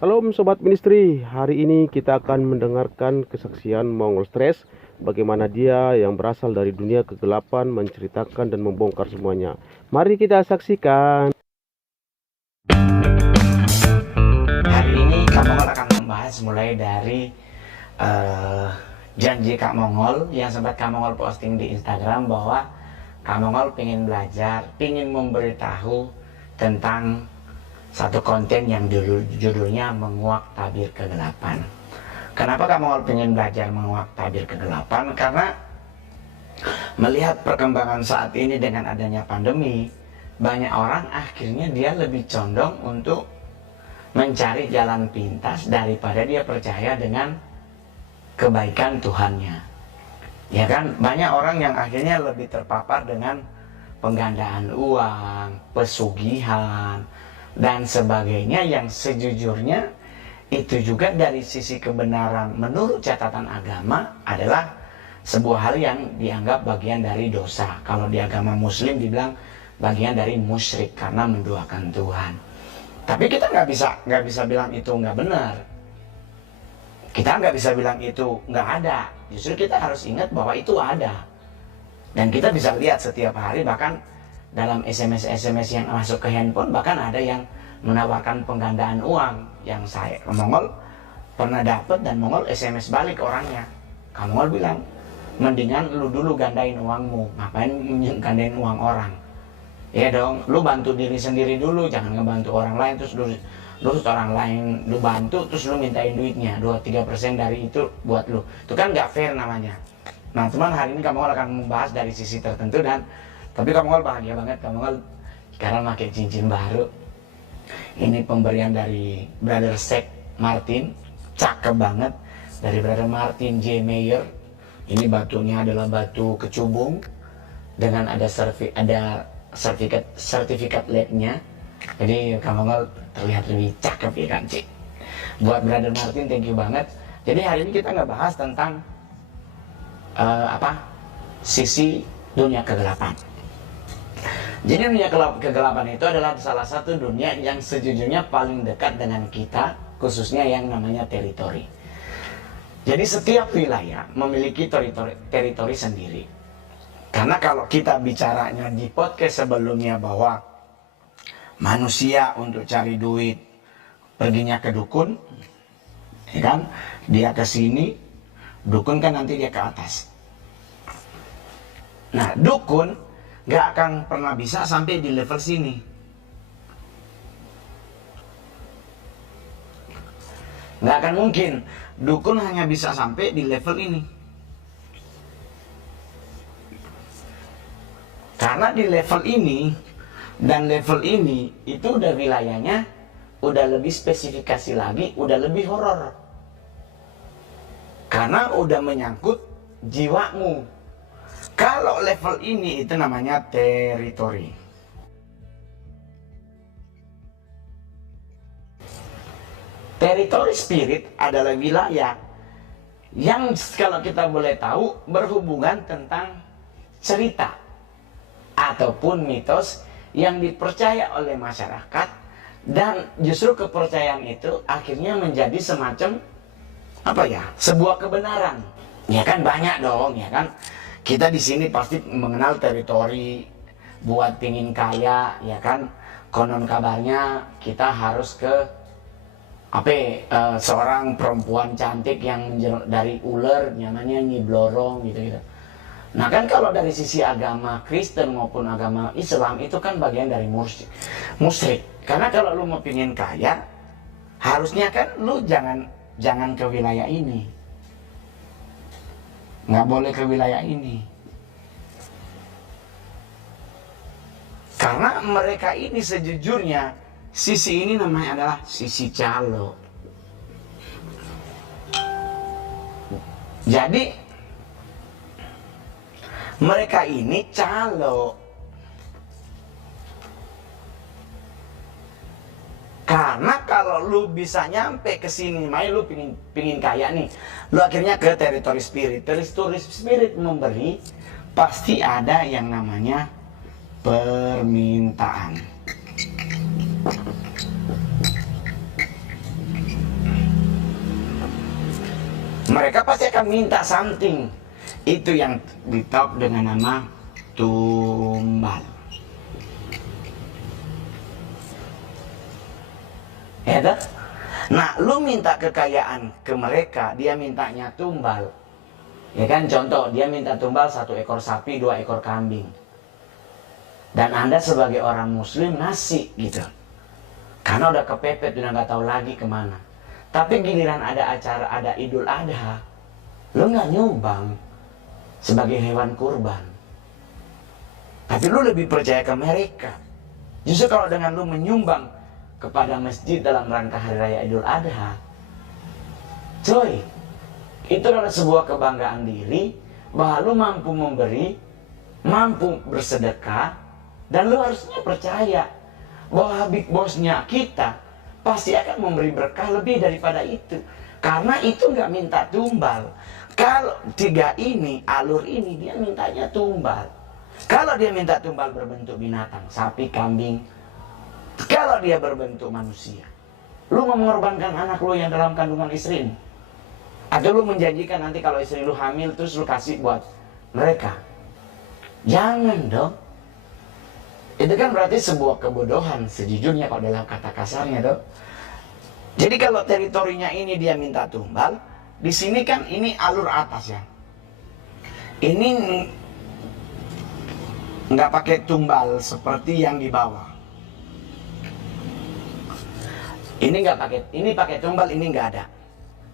Salam Sobat Ministry, hari ini kita akan mendengarkan kesaksian Mongol Stress. Bagaimana dia yang berasal dari dunia kegelapan menceritakan dan membongkar semuanya. Mari kita saksikan. Hari ini Kak Mongol akan membahas mulai dari janji Kak Mongol yang sempat Kak Mongol posting di Instagram bahwa Kak Mongol pengen belajar, pengen memberitahu tentang satu konten yang judulnya Menguak Tabir Kegelapan. Kenapa Kak Mongol pengen belajar menguak tabir kegelapan? Karena melihat perkembangan saat ini dengan adanya pandemi, banyak orang akhirnya dia lebih condong untuk mencari jalan pintas daripada dia percaya dengan kebaikan Tuhannya. Ya kan, banyak orang yang akhirnya lebih terpapar dengan penggandaan uang, pesugihan, dan sebagainya yang sejujurnya itu juga dari sisi kebenaran menurut catatan agama adalah sebuah hal yang dianggap bagian dari dosa. Kalau di agama Muslim dibilang bagian dari musyrik karena menduakan Tuhan. Tapi kita nggak bisa bilang itu nggak benar. Kita nggak bisa bilang itu nggak ada. Justru kita harus ingat bahwa itu ada. Dan kita bisa lihat setiap hari, bahkan dalam SMS yang masuk ke handphone, bahkan ada yang menawarkan penggandaan uang. Yang saya, Mongol pernah dapat, dan Mongol SMS balik orangnya. Mongol bilang, mendingan lu dulu gandain uangmu, ngapain gandain uang orang? Ya dong, lu bantu diri sendiri dulu, jangan ngebantu orang lain terus orang lain lu bantu terus lu mintain duitnya 2-3% dari itu buat lu. Itu kan nggak fair namanya. Nah, cuman hari ini Mongol akan membahas dari sisi tertentu, dan tapi Mongol bahagia banget. Mongol sekarang pakai cincin baru. Ini pemberian dari Brother Sek Martin, cakep banget, dari Brother Martin J. Mayer. Ini batunya adalah batu kecubung dengan ada sertifikat labnya. Jadi Mongol terlihat lebih cakep ya kan, Cik. Buat Brother Martin, thank you banget. Jadi hari ini kita nggak bahas tentang sisi dunia kegelapan. Jadi dunia kegelapan itu adalah salah satu dunia yang sejujurnya paling dekat dengan kita, khususnya yang namanya teritori. Jadi setiap wilayah memiliki teritori sendiri. Karena kalau kita bicaranya di podcast sebelumnya bahwa manusia untuk cari duit perginya ke dukun, ya kan? Dia ke sini, dukun kan nanti dia ke atas. Nah, dukun gak akan pernah bisa sampai di level sini. Gak akan mungkin dukun hanya bisa sampai di level ini. Karena di level ini dan level ini itu udah wilayahnya udah lebih spesifikasi lagi, udah lebih horor. Karena udah menyangkut jiwamu. Kalau level ini itu namanya teritori. Teritori spirit adalah wilayah yang kalau kita boleh tahu berhubungan tentang cerita ataupun mitos yang dipercaya oleh masyarakat, dan justru kepercayaan itu akhirnya menjadi semacam sebuah kebenaran. Ya kan, banyak dong, ya kan. Kita di sini pasti mengenal teritori buat pingin kaya, ya kan. Konon kabarnya kita harus ke seorang perempuan cantik yang dari ular, namanya Nyi Blorong gitu. Nah kan kalau dari sisi agama Kristen maupun agama Islam itu kan bagian dari musyrik. Karena kalau lu mau pingin kaya, harusnya kan lu jangan ke wilayah ini. Nggak boleh ke wilayah ini. Karena mereka ini sejujurnya, sisi ini namanya adalah sisi calo. Jadi mereka ini calo. Karena kalau lu bisa nyampe ke sini, lu pingin kaya nih, lu akhirnya ke teritori spirit. Teritori spirit memberi, pasti ada yang namanya permintaan. Mereka pasti akan minta something. Itu yang ditop dengan nama tumbal. Ya toh? Nah, lu minta kekayaan ke mereka, dia mintanya tumbal. Ya kan, contoh, dia minta tumbal 1 ekor sapi, 2 ekor kambing. Dan Anda sebagai orang muslim ngasih gitu. Karena udah kepepet, udah nggak tahu lagi kemana. Tapi giliran ada acara, ada Idul Adha, lu nggak nyumbang sebagai hewan kurban. Tapi lu lebih percaya ke mereka. Justru kalau dengan lu menyumbang kepada masjid dalam rangka Hari Raya Idul Adha, coy, itu adalah sebuah kebanggaan diri bahwa lu mampu memberi, mampu bersedekah, dan lu harusnya percaya bahwa big bossnya kita pasti akan memberi berkah lebih daripada itu. Karena itu nggak minta tumbal. Kalau 3 ini, alur ini, dia mintanya tumbal. Kalau dia minta tumbal berbentuk binatang, sapi, kambing. Kalau dia berbentuk manusia, lu mau mengorbankan anak lu yang dalam kandungan istri? Atau lu menjanjikan nanti kalau istri lu hamil terus lu kasih buat mereka? Jangan dong. Itu kan berarti sebuah kebodohan sejujurnya kalau dalam kata kasarnya dong. Jadi kalau teritorinya ini dia minta tumbal, di sini kan ini alur atas ya. Ini nggak pakai tumbal seperti yang di bawah. Ini nggak pakai, ini pakai tumbal, ini nggak ada.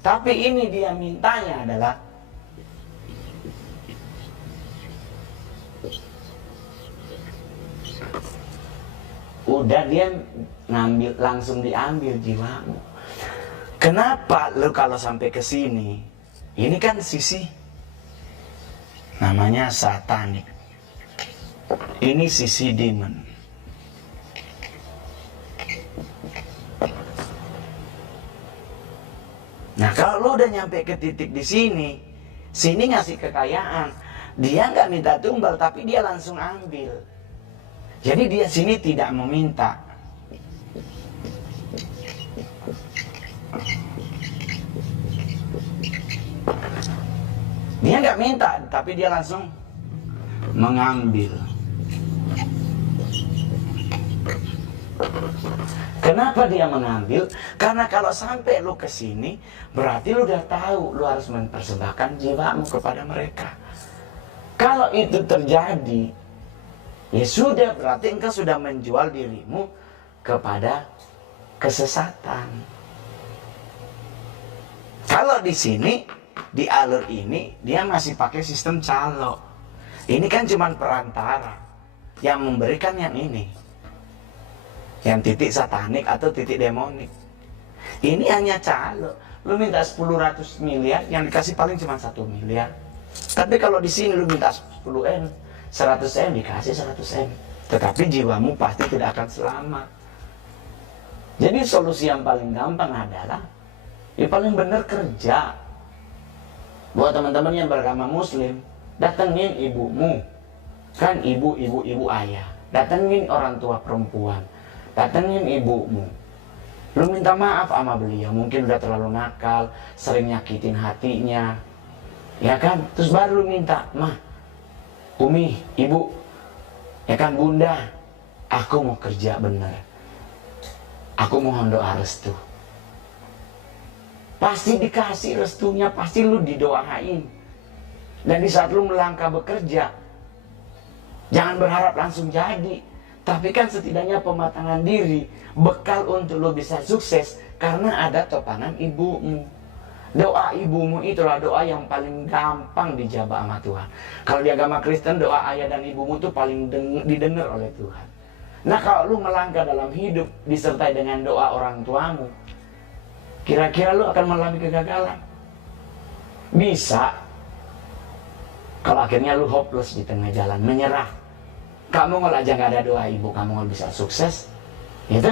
Tapi ini dia mintanya adalah udah dia ngambil, langsung diambil jiwamu. Kenapa lu kalau sampai ke sini? Ini kan sisi namanya satanik. Ini sisi demon. Nah, kalau lu udah nyampe ke titik di sini, sini ngasih kekayaan, dia nggak minta tumbal tapi dia langsung ambil. Jadi dia sini tidak meminta. Dia nggak minta, tapi dia langsung mengambil. Kenapa dia mengambil? Karena kalau sampai lu ke sini, berarti lu udah tahu lu harus mempersembahkan jiwamu kepada mereka. Kalau itu terjadi, ya sudah, berarti engkau sudah menjual dirimu kepada kesesatan. Kalau di sini, di alur ini, dia masih pakai sistem calo. Ini kan cuma perantara yang memberikan yang ini, yang titik satanik atau titik demonik. Ini hanya calo. Lu minta 10-100 miliar, yang dikasih paling cuma 1 miliar. Tapi kalau di sini lu minta 10 M, 100 M, dikasih 100 M. Tetapi jiwamu pasti tidak akan selamat. Jadi solusi yang paling gampang adalah, ya paling benar kerja. Buat teman-teman yang beragama muslim, datengin ibumu. Kan ibu ayah. Datengin orang tua perempuan. Datengin ibumu. Lu minta maaf sama beliau, mungkin udah terlalu nakal, sering nyakitin hatinya, ya kan? Terus baru lu minta, mah, umi, ibu, ya kan, bunda, aku mau kerja bener, aku mohon doa restu. Pasti dikasih restunya, pasti lu didoain. Dan di saat lu melangkah bekerja, jangan berharap langsung jadi. Tapi kan setidaknya pematangan diri, bekal untuk lo bisa sukses, karena ada topangan ibumu. Doa ibumu itulah doa yang paling gampang dijabah sama Tuhan. Kalau di agama Kristen, doa ayah dan ibumu itu paling didengar oleh Tuhan. Nah, kalau lu melangkah dalam hidup disertai dengan doa orang tuamu, kira-kira lu akan mengalami kegagalan? Bisa. Kalau akhirnya lu hopeless di tengah jalan, menyerah. Kamu kalau aja nggak ada doa ibu, kamu nggak bisa sukses, gitu.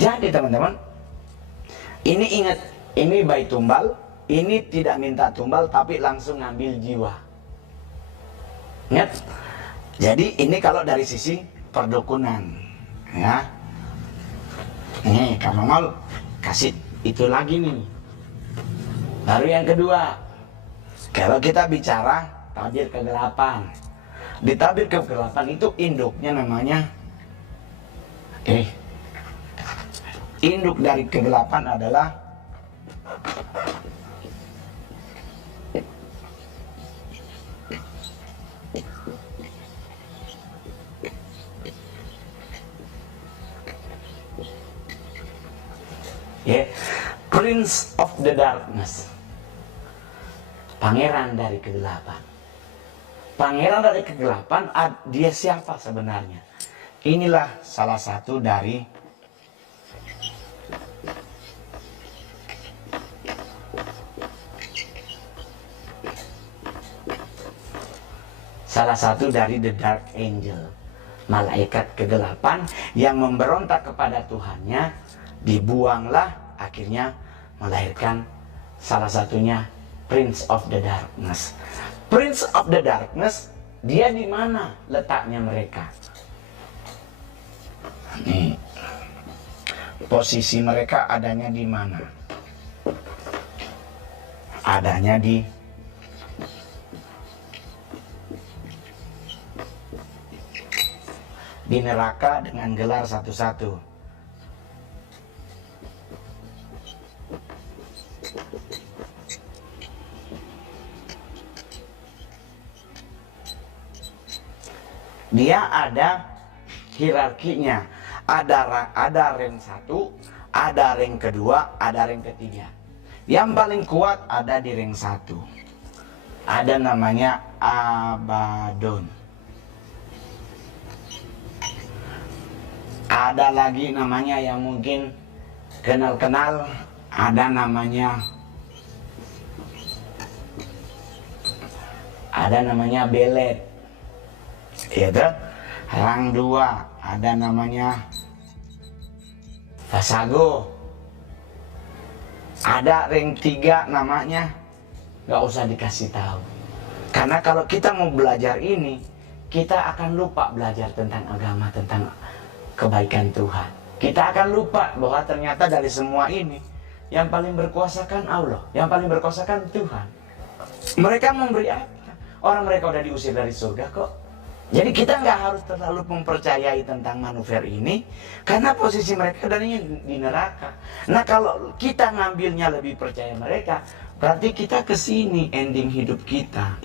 Jadi teman-teman, ini ingat, ini bayi tumbal, ini tidak minta tumbal tapi langsung ngambil jiwa. Ingat. Jadi ini kalau dari sisi perdukunan, ya. Nih, kamu mau kasih itu lagi nih. Baru yang kedua, Kalau kita bicara tabir kegelapan, di tabir kegelapan itu induknya namanya induk dari kegelapan adalah Prince of the Darkness, pangeran dari kegelapan. Pangeran dari kegelapan, dia siapa sebenarnya? Inilah salah satu dari The Dark Angel, malaikat kegelapan yang memberontak kepada Tuhannya, dibuanglah, akhirnya melahirkan salah satunya Prince of the Darkness. Prince of the Darkness, dia di mana letaknya mereka? Nih, posisi mereka adanya di mana? Adanya di neraka dengan gelar satu-satu. Dia ada hierarkinya, ada rank 1, ada rank kedua, ada rank ketiga. Yang paling kuat ada di rank 1. Ada namanya Abaddon. Ada lagi namanya yang mungkin kenal-kenal, ada namanya Belet. Itu rang 2, ada namanya Vasago. Ada rank 3 namanya, gak usah dikasih tahu. Karena kalau kita mau belajar ini, kita akan lupa belajar tentang agama, tentang kebaikan Tuhan. Kita akan lupa bahwa ternyata dari semua ini, yang paling berkuasa kan Allah, yang paling berkuasa kan Tuhan. Mereka memberi apa? Orang mereka udah diusir dari surga kok. Jadi kita nggak harus terlalu mempercayai tentang manuver ini, karena posisi mereka adanya di neraka. Nah kalau kita ngambilnya lebih percaya mereka, berarti kita kesini ending hidup kita.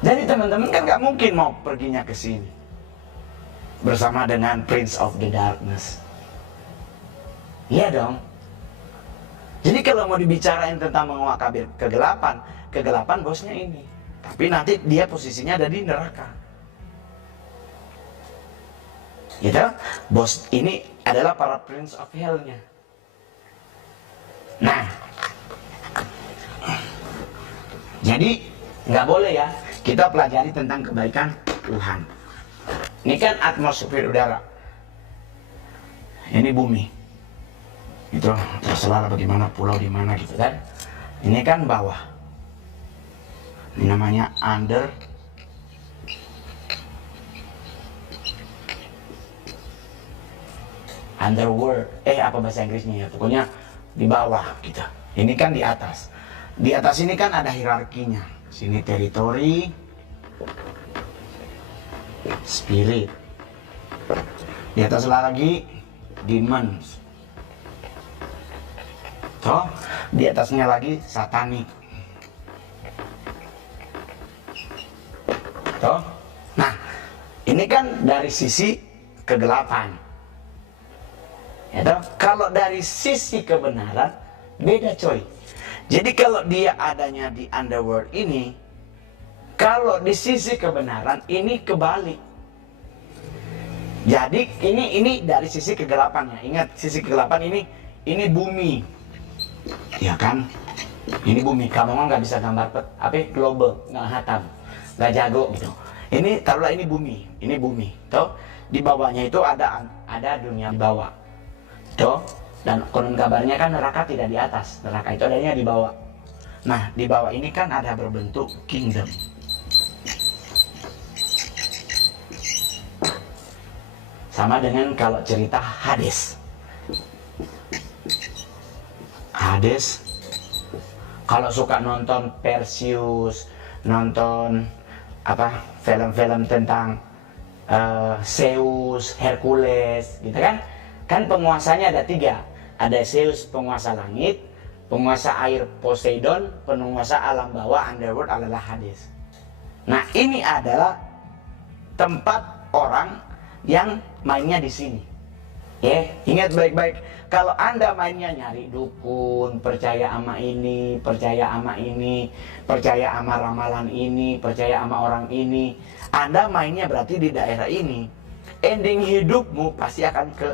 Jadi teman-teman kan nggak mungkin mau perginya ke sini bersama dengan Prince of the Darkness. Iya dong. Jadi kalau mau dibicarain tentang menguak kegelapan bosnya ini. Tapi nanti dia posisinya ada di neraka. Gitu? Bos ini adalah para Prince of Hell-nya. Nah, jadi nggak boleh ya kita pelajari tentang kebaikan Tuhan. Ini kan atmosfer udara. Ini bumi. Itu terserah bagaimana pulau di mana gitu kan. Ini kan bawah. Ini namanya underworld. Apa bahasa Inggrisnya ya? Pokoknya di bawah gitu. Ini kan di atas. Di atas ini kan ada hierarkinya. Sini teritori, spirit. Di atas lagi demons. Toh, di atasnya lagi satanik. Toh. Nah, ini kan dari sisi kegelapan. Ya toh? Kalau dari sisi kebenaran beda coy. Jadi kalau dia adanya di underworld ini, kalau di sisi kebenaran ini kebalik. Jadi ini dari sisi kegelapannya. Ingat, sisi kegelapan ini bumi. Ya kan, ini bumi. Kamu nggak bisa gambar global, nggak hatam, nggak jago gitu. Ini taruhlah ini bumi, toh di bawahnya itu ada dunia di bawah, toh. Dan konon kabarnya kan neraka tidak di atas, neraka itu adanya di bawah. Nah di bawah ini kan ada berbentuk kingdom. Sama dengan kalau cerita Hades. Hades. Kalau suka nonton Perseus, nonton film-film tentang Zeus, Hercules, gitu kan? Kan penguasanya ada 3. Ada Zeus, penguasa langit, penguasa air Poseidon, penguasa alam bawah underworld adalah Hades. Nah, ini adalah tempat orang yang mainnya di sini. Ingat baik-baik. Kalau Anda mainnya nyari dukun, percaya sama ini, percaya sama ini, percaya sama ramalan ini, percaya sama orang ini, Anda mainnya berarti di daerah ini. Ending hidupmu pasti akan ke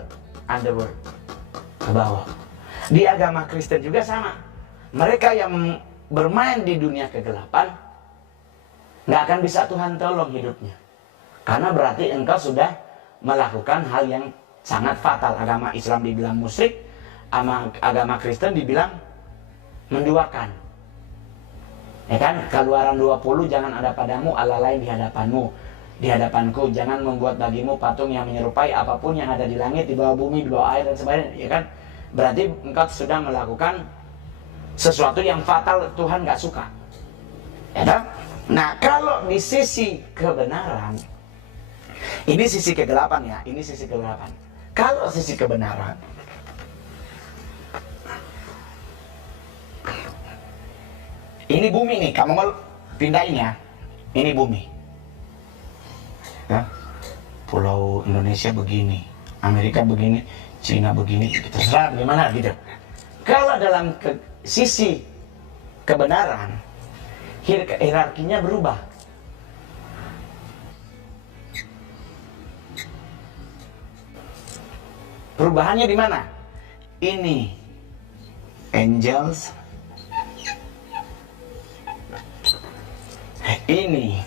underworld, ke bawah. Di agama Kristen juga sama. Mereka yang bermain di dunia kegelapan nggak akan bisa Tuhan tolong hidupnya, karena berarti engkau sudah melakukan hal yang sangat fatal. Agama Islam dibilang musyrik, agama Kristen dibilang menduakan. Ya kan? Keluaran 20, jangan ada padamu Allah lain di hadapanmu, di hadapanku, jangan membuat bagimu patung yang menyerupai apapun yang ada di langit, di bawah bumi, di bawah air dan sebagainya. Ya kan? Berarti engkau sudah melakukan sesuatu yang fatal, Tuhan nggak suka. Ya kan? Nah, kalau di sisi kebenaran, ini sisi kegelapan ya, ini sisi kegelapan. Kalau sisi kebenaran, ini bumi nih, kamu mau pindahin ya. Ini bumi. Ya. Pulau Indonesia begini, Amerika begini, Cina begini, terserah gimana gitu. Kalau dalam sisi kebenaran, hierarkinya berubah. Perubahannya di mana? Ini angels, ini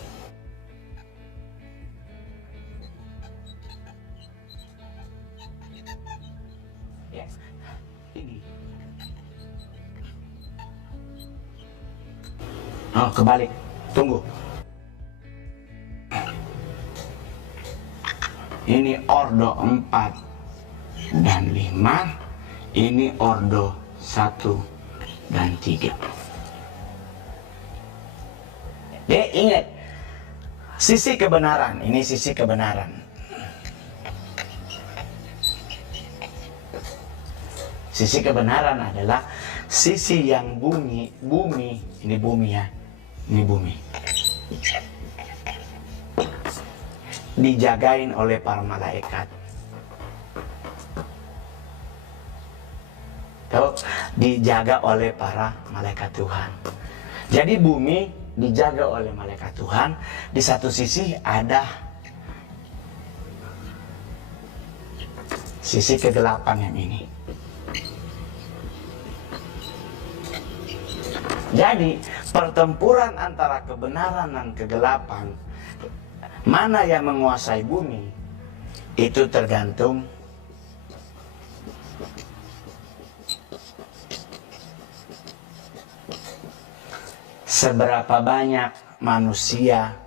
ya, ini. Oh, kebalik. Tunggu. Ini ordo 4 dan 5, ini ordo 1 dan 3. Ingat, sisi kebenaran, ini sisi kebenaran. Sisi kebenaran adalah sisi yang bumi, ini bumi ya, ini bumi. Dijagain oleh para malaikat. Dijaga oleh para malaikat Tuhan. Jadi bumi dijaga oleh malaikat Tuhan. Di satu sisi ada sisi kegelapan yang ini. Jadi pertempuran antara kebenaran dan kegelapan, mana yang menguasai bumi, itu tergantung seberapa banyak manusia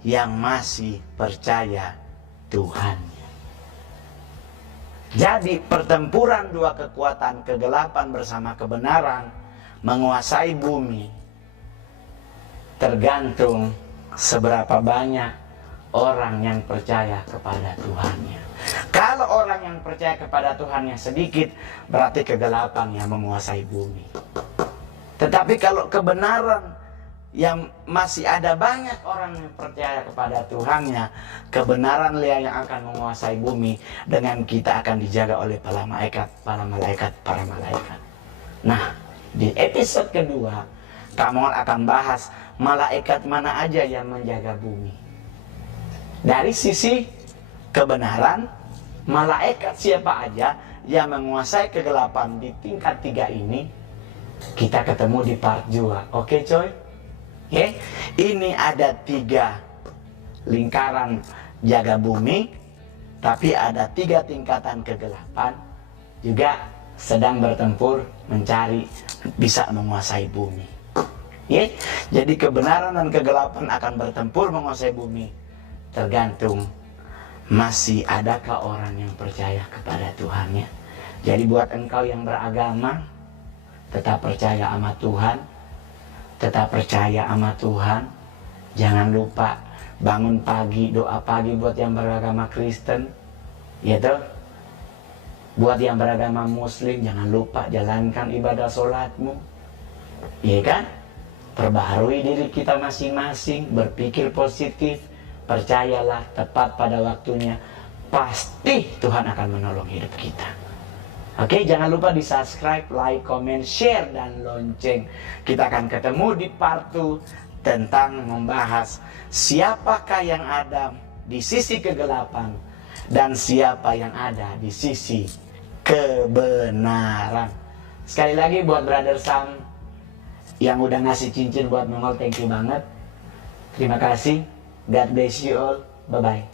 yang masih percaya Tuhan. Jadi pertempuran dua kekuatan kegelapan bersama kebenaran menguasai bumi tergantung seberapa banyak orang yang percaya kepada Tuhannya. Kalau orang yang percaya kepada Tuhannya sedikit, berarti kegelapan yang menguasai bumi. Tetapi kalau kebenaran yang masih ada banyak orang yang percaya kepada Tuhannya, kebenaran yang akan menguasai bumi, dengan kita akan dijaga oleh para malaikat. Nah, di episode kedua, kamu akan bahas malaikat mana aja yang menjaga bumi. Dari sisi kebenaran, malaikat siapa aja yang menguasai kegelapan di tingkat 3 ini, kita ketemu di part 2. Oke coy? Ini ada 3 lingkaran jaga bumi, tapi ada 3 tingkatan kegelapan. Juga sedang bertempur mencari bisa menguasai bumi. Ya, jadi kebenaran dan kegelapan akan bertempur menguasai bumi. Tergantung masih adakah orang yang percaya kepada Tuhannya. Jadi buat engkau yang beragama, tetap percaya sama Tuhan, tetap percaya sama Tuhan. Jangan lupa bangun pagi, doa pagi buat yang beragama Kristen, ya toh. Buat yang beragama Muslim, jangan lupa jalankan ibadah sholatmu, ya kan? Perbaharui diri kita masing-masing, berpikir positif, percayalah tepat pada waktunya, pasti Tuhan akan menolong hidup kita. Oke, jangan lupa di subscribe, like, comment, share, dan lonceng. Kita akan ketemu di part 2 tentang membahas siapakah yang ada di sisi kegelapan dan siapa yang ada di sisi kebenaran. Sekali lagi buat Brother Sam yang udah ngasih cincin buat Mongol, thank you banget. Terima kasih. God bless you all. Bye-bye.